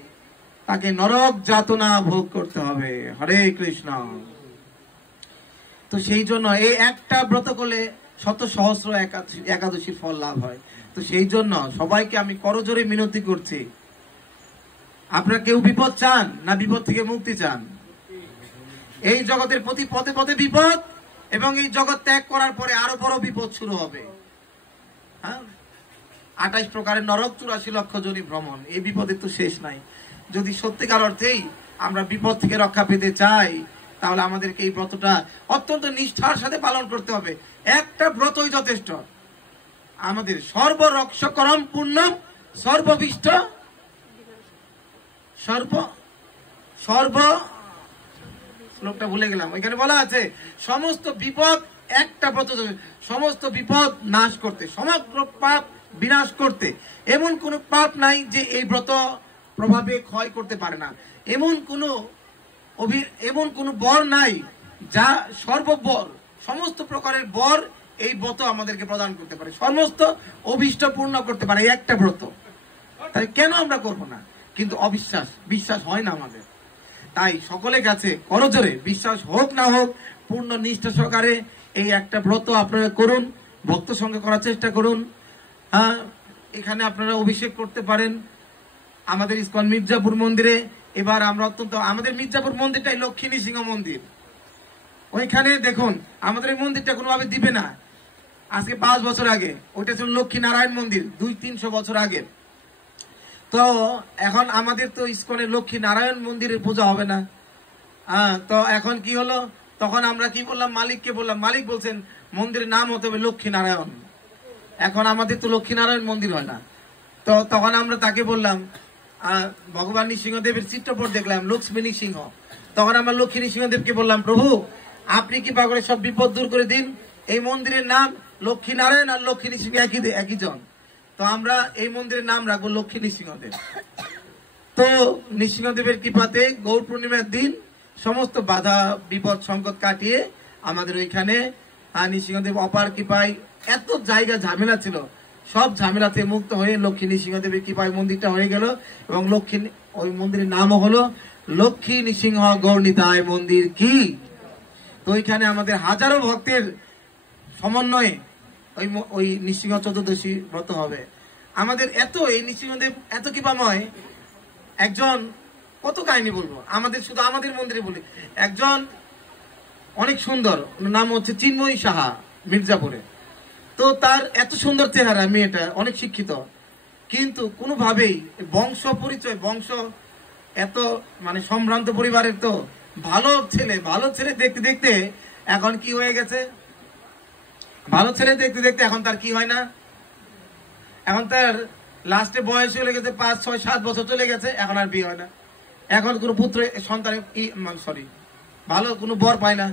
তাকে নরক যাতনা ভোগ করতে হবে। হরে কৃষ্ণ। তো সেই জন্য এই একটা ব্রত করলে শত সহস্র একাদশীর ফল লাভ হয়। তো সেই জন্য সবাইকে আমি করজোরে মিনতি করছি, আপনারা কেউ বিপদ চান না বিপদ থেকে মুক্তি চান? এই জগতের প্রতি পদে পদে বিপদ, এবং এই জগৎ ত্যাগ করার পরে আরো বড় বিপদ শুরু হবে। 28 প্রকারের নরক, 84 লক্ষ জনি ভ্রমণ, এই বিপদের তো শেষ নাই। যদি সত্যিকার অর্থেই আমরা বিপদ থেকে রক্ষা পেতে চাই, তাহলে আমাদেরকে এই ব্রতটা অত্যন্ত নিষ্ঠার সাথে পালন করতে হবে। একটা ব্রতই যথেষ্ট। আমাদের সর্বরক্ষকরম পূর্ণম সর্ববিষ্ট সর্ব শ্লোকটা ভুলে গেলাম। ওইখানে বলা আছে সমস্ত বিপদ, একটা ব্রত সমস্ত বিপদ নাশ করতে, সমগ্র পাপ বিনাশ করতে। এমন কোন পাপ নাই যে এই ব্রত প্রভাবে ক্ষয় করতে পারে না। এমন কোন বর নাই যা সর্ববর, সমস্ত প্রকারের বর এই ব্রত আমাদেরকে প্রদান করতে পারে, সমস্ত অভীষ্ট পূর্ণ করতে পারে একটা ব্রত। তাই কেন আমরা করব না? কিন্তু বিশ্বাস হয় না আমাদের। তাই সকলের কাছে করজোরে, বিশ্বাস হোক না হোক, পূর্ণ নিষ্ঠা সহকারে এই একটা ব্রত আপনারা করুন, ভক্ত সঙ্গে করার চেষ্টা করুন। হ্যাঁ, এখানে আপনারা অভিষেক করতে পারেন আমাদের ইসকন মির্জাপুর মন্দিরে। এবার আমরা আমাদের মির্জাপুর মন্দিরটাই লক্ষ্মী নৃসিংহ মন্দির। ওইখানে দেখুন আমাদের এই মন্দিরটা কোনোভাবে দিবে না। আজকে 5 বছর আগে ওইটা ছিল লক্ষ্মী নারায়ণ মন্দির, 200-300 বছর আগে। তো এখন আমাদের তো ইসকনের লক্ষ্মী নারায়ণ মন্দিরের পূজা হবে না। তো এখন কি হলো, তখন আমরা কি বললাম, মালিককে বললাম, মালিক বলছেন মন্দিরের নাম হতে হবে লক্ষ্মী নারায়ণ। এখন আমাদের তো লক্ষ্মী নারায়ণ মন্দির হয় না। তো তখন আমরা তাকে বললাম, ভগবান নৃসিংহদেবের চিত্রপট দেখলাম লক্ষ্মী নৃসিংহ। তখন আমরা লক্ষ্মী নৃসিংহদেবকে বললাম, প্রভু আপনি কৃপা করে সব বিপদ দূর করে দিন। এই মন্দিরের নাম লক্ষ্মী নারায়ণ আর লক্ষ্মী নৃসিংহ একই জন। তো আমরা এই মন্দিরের নাম রাখবো লক্ষ্মী নৃসিংহদেব। তো নৃসিংহদেবের কৃপাতে গৌর পূর্ণিমার দিন সমস্ত বাধা বিপদ সংকট কাটিয়ে আমাদের ওইখানে নৃসিংহদেব অপার কৃপায়, এত জায়গা ঝামেলা ছিল, সব ঝামেলাতে মুক্ত হয়ে লক্ষ্মী নৃসিংহদেবের কৃপায় মন্দিরটা হয়ে গেল। এবং ওই মন্দিরের নামও হলো লক্ষ্মী নৃসিংহ গৌরনিতায় মন্দির কি। তো ওইখানে আমাদের হাজারো ভক্তের সমন্বয়ে ওই নৃসিংহ চতুর্দশী ব্রত হবে। আমাদের এই নৃসিংহদেব এত কৃপাময় একজন, কত কাহিনী বলবো, শুধু আমাদের মন্দিরে বলি। একজন অনেক সুন্দর, নাম হচ্ছে চিন্ময়ী সাহা, মির্জাপুরে। তো তার এত সুন্দর চেহারা, মেয়েটা অনেক শিক্ষিত, কিন্তু কোনোভাবেই বংশ পরিচয়, এত মানে সম্ভ্রান্ত পরিবারের, তো ভালো ছেলে দেখতে দেখতে এখন কি হয়ে গেছে, ভালো ছেলে দেখতে দেখতে এখন তার কি হয় না, এখন তার লাস্টে বয়স চলে গেছে 5, 6, 7 বছর চলে গেছে, এখন আর বিয়ে হয় না। এখন কোনো পুত্র সন্তান ভালো কোনো বর পায় না।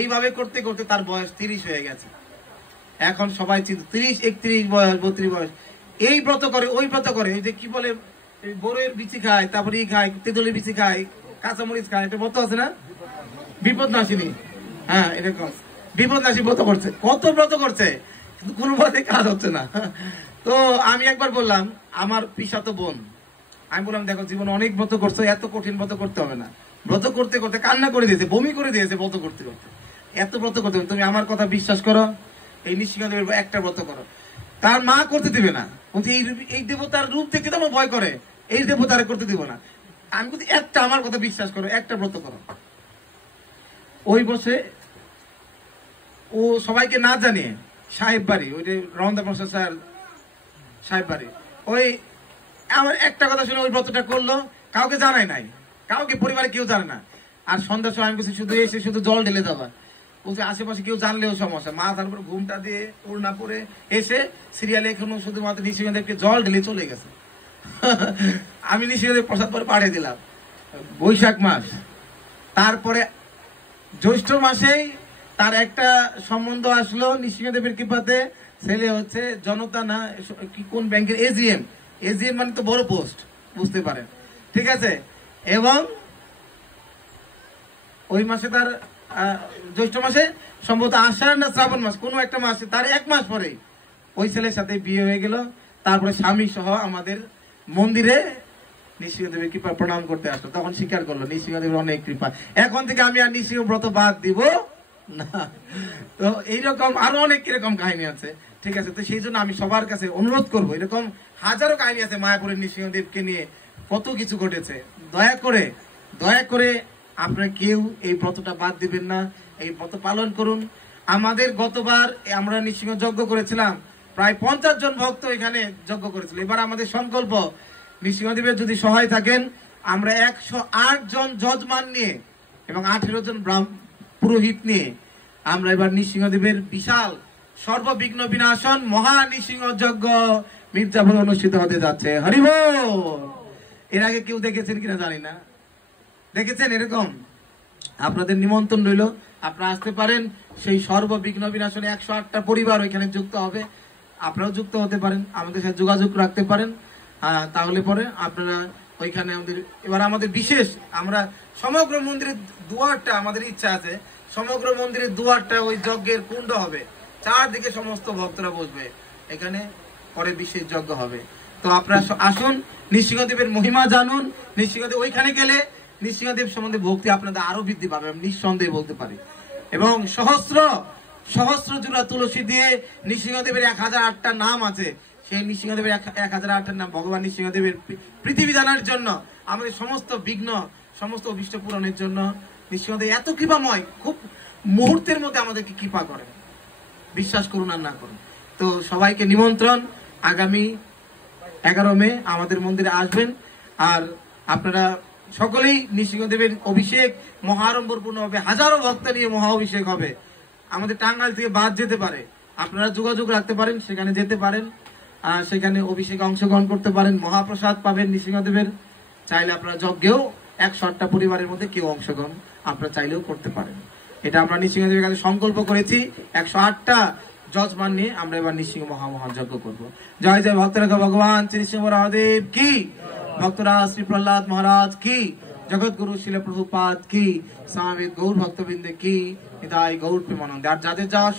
এইভাবে করতে করতে তার বয়স 30 হয়ে গেছে। এখন সবাই 30, 31 বয়স, 32 বয়স, এই ব্রত করে, ওই ব্রত করে, এই যে কি বলে বড়ের বিচি খায়, তারপরে খায়, তেঁতুলের বিচি খায়, কাঁচামরিচ খায়, এটা ব্রত আছে না, বিপদনাশিনী। হ্যাঁ, এরকম বিপদনাশী ব্রত করছে, কত ব্রত করছে, কিন্তু কোনো ব্রতে কাজ হচ্ছে না। তো আমি একবার বললাম আমার পিসাতো বোন, আমি বললাম দেখো জীবনে অনেক ব্রত করছো, এত কঠিন ব্রত করতে হবে না। ব্রত করতে করতে কান্না করে দিয়েছে, বমি করে দিয়েছে ব্রত করতে করতে, এত ব্রত করতে। তুমি আমার কথা বিশ্বাস করো, এই নৃসিংহদেবের একটা ব্রত করো। তার মা করতে দিবে না, বলছে এই দেবতার রূপ দেখতে তো আমার ভয় করে, এই দেবতার করতে দিব না। আমি বলছি একটা, আমার কথা বিশ্বাস করো, একটা ব্রত করো। ওই বসে ও সবাইকে না জানিয়ে সাহেব বাড়ি, ওই যে রহমদা প্রসাদ স্যার সাহেব বাড়ি, ওই আমার একটা কথা শুনে ওই ব্রতটা করলো, কাউকে জানাই নাই, কাউকে পরিবারে কেউ জানে না। আর সন্ধ্যার সময় আমি বলছি শুধু এসে শুধু জল ঢেলে দেওয়া, বলছে আশেপাশে কেউ জানলেও সমস্যা। মাথার উপর ঘুমটা দিয়ে ওড়না পরে এসে সিরিয়ালে এখনো শুধুমাত্র নৃসিংহদেবকে জল ঢেলে চলে গেছে। আমি নৃসিংহদেব প্রসাদ পরে পাঠিয়ে দিলাম। বৈশাখ মাস, তারপরে জ্যৈষ্ঠ মাসেই তার একটা সম্বন্ধ আসলো নৃসিংহদেবের কৃপাতে। ছেলে হচ্ছে জনতা না কোন ব্যাংকের এজিএম মানে তো বড় পোস্ট, বুঝতে পারেন, ঠিক আছে। এবং ওই মাসে তার জ্যৈষ্ঠ মাসে সম্ভবত আষাঢ় না শ্রাবণ মাস, কোনো একটা মাসে তার 1 মাস পরে ওই ছেলের সাথে বিয়ে হয়ে গেল। তারপরে স্বামী সহ আমাদের মন্দিরে নৃসিংহদেবের কৃপা প্রণাম করতে আসলো, তখন স্বীকার করলো নৃসিংহদেবের অনেক কৃপা, এখন থেকে আমি আর নৃসিংহ ব্রত বাদ দিব না। তো এইরকম আরো অনেক কিরকম কাহিনী আছে, ঠিক আছে। তো সেই জন্য আমি সবার কাছে অনুরোধ করবো, এরকম হাজারো কাহিনী আছে মায়াপুরের নৃসিংহদেবকে নিয়ে, কত কিছু ঘটেছে। দয়া করে আপনারা কেউ এই ব্রতটা বাদ দিবেন না, এই ব্রত পালন করুন। আমাদের গতবার আমরা নৃসিংহ যজ্ঞ করেছিলাম, প্রায় 50 জন ভক্ত এখানে যজ্ঞ করেছিল। এবার আমাদের সংকল্প, নৃসিংহদেবের যদি সহায় থাকেন, আমরা 108 জন যজমান নিয়ে এবং 18 জন পুরোহিত নিয়ে আমরা এবার নৃসিংহদেবের বিশাল সর্ববিঘ্ন বিনাশন মহা নৃসিংহ যজ্ঞ মির্জাপুরে অনুষ্ঠিত হতে যাচ্ছে। হরি বল। এর আগে কেউ দেখেছেন কিনা জানি না, দেখেছেন এরকম? আপনাদের নিমন্ত্রণ রইল, আপনারা আসতে পারেন। সেই সর্ববিঘ্ন বিনাশনে 108টা পরিবার ওইখানে যুক্ত হবে, আপনারাও যুক্ত হতে পারেন, আমাদের সাথে যোগাযোগ রাখতে পারেন। তাহলে পরে আপনারা ওইখানে এবার আমাদের বিশেষ আমরা সমগ্র মন্দিরের দুয়ারটা, আমাদের ইচ্ছা আছে সমগ্র মন্দিরের দুয়ারটা ওই যজ্ঞের কুণ্ড হবে, চারদিকে সমস্ত ভক্তরা বসবে, এখানে পরে বিশেষ যজ্ঞ হবে। তো আপনারা আসুন, নৃসিংহদেবের মহিমা জানুন। নৃসিংহদেব ওইখানে গেলে নৃসিংহদেব সম্বন্ধে ভক্তি আপনাদের আরো বৃদ্ধি পাবে, আমি নিঃসন্দেহে বলতে পারি। এবং সহস্র সহস্র জোড়া তুলসী দিয়ে নৃসিংহদেবের 1008টা নাম আছে, সেই নৃসিংহদেবের 1008টা নাম ভগবান নৃসিংহদেবের পৃথিবী জানার জন্য, আমাদের সমস্ত বিঘ্ন সমস্ত অভিষ্ট পূরণের জন্য নৃসিংহদেব এত কৃপাময়, খুব মুহূর্তের মধ্যে আমাদেরকে কৃপা করেন, বিশ্বাস করুন আর না করুন। তো সবাইকে নিমন্ত্রণ, আগামী 11 মে আমাদের মন্দিরে আসবেন। আর আপনারা সকলেই নৃসিংহদেবের অভিষেক মহারম্বরপূর্ণ হবে, হাজারো ভক্ত নিয়ে মহা অভিষেক হবে। আমাদের টাঙ্গাইল থেকে বাদ যেতে পারে, আপনারা যোগাযোগ রাখতে পারেন, সেখানে যেতে পারেন, সেখানে অভিষেকে অংশগ্রহণ করতে পারেন, মহাপ্রসাদ পাবেন নৃসিংহদেবের। চাইলে আপনারা যজ্ঞেও 108টা পরিবারের মধ্যে কেউ অংশগ্রহণ আপনারা চাইলেও করতে পারেন। এটা আমরা নৃসিংহদেবের কাছে সংকল্প করেছি, 108টা যজমান নিয়ে আমরা এবার নৃসিংহ মহাযজ্ঞ করবো। জয় জয় ভক্তরেখা ভগবান শ্রী নৃসিংহ মহাদেব কি, ভক্তরাজ শ্রী প্রহ্লাদ মহারাজ কি, জগৎ গুরু শিল প্রভুপাদ কি, স্বামী গৌর ভক্তবৃন্দে কি, হৃদয় গৌর প্রেমানন্দে। আর যাদের যাওয়ার